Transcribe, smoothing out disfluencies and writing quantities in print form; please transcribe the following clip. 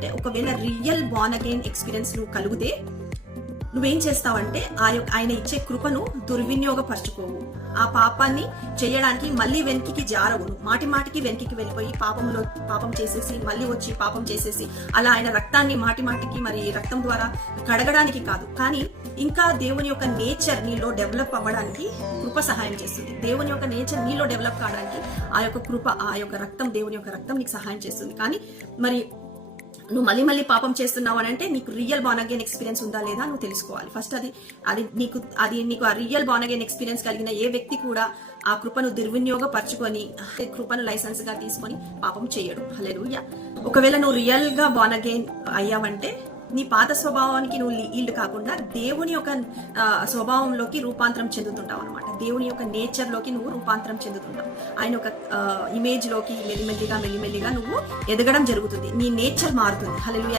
అంటే ఒకవేళ real born again experience నువ్వు కలిగితే నువ్వేం చేస్తావంటే ఆయన ఇచ్చే కృపను దుర్వినియోగపరచుకోవు. ఆ పాపాన్ని చేయడానికి మళ్ళీ వెనక్కి జారవు. మాటి మాటికి వెనక్కి వెళ్ళిపోయి పాపం చేసేసి మళ్ళీ వచ్చి పాపం చేసేసి అలా ఆయన రక్తాన్ని మాటి మాటికి మరి రక్తం ద్వారా కడగడానికి కాదు, కానీ ఇంకా దేవుని యొక్క నేచర్ నీలో డెవలప్ అవ్వడానికి కృప సహాయం చేస్తుంది. దేవుని యొక్క నేచర్ నీలో డెవలప్ కావడానికి ఆ యొక్క కృప, ఆ యొక్క రక్తం, దేవుని యొక్క రక్తం నీకు సహాయం చేస్తుంది. కానీ మరి నువ్వు మళ్ళీ మళ్ళీ పాపం చేస్తున్నావు అని అంటే నీకు రియల్ బార్న్ అగైన్ ఎక్స్పీరియన్స్ ఉందా లేదా నువ్వు తెలుసుకోవాలి. ఫస్ట్ అది నీకు ఆ రియల్ బార్న్ అగైన్ ఎక్స్పీరియన్స్ కలిగిన ఏ వ్యక్తి కూడా ఆ కృపను దుర్వినియోగపరచుకొని కృపను లైసెన్స్ గా తీసుకొని పాపం చేయడు. హల్లెలూయా. ఒకవేళ నువ్వు రియల్ గా బార్న్ అగైన్ అయ్యావంటే నీ పాత స్వభావానికి నువ్వు ఈల్డ్ కాకుండా దేవుని యొక్క స్వభావంలోకి రూపాంతరం చెందుతుంటావు అనమాట. దేవుని యొక్క నేచర్ లోకి నువ్వు రూపాంతరం చెందుతుంటావు. ఆయన ఒక ఇమేజ్ లోకి మెల్లిమెల్లిగా నువ్వు ఎదగడం జరుగుతుంది. నీ నేచర్ మారుతుంది. హల్లెలూయా.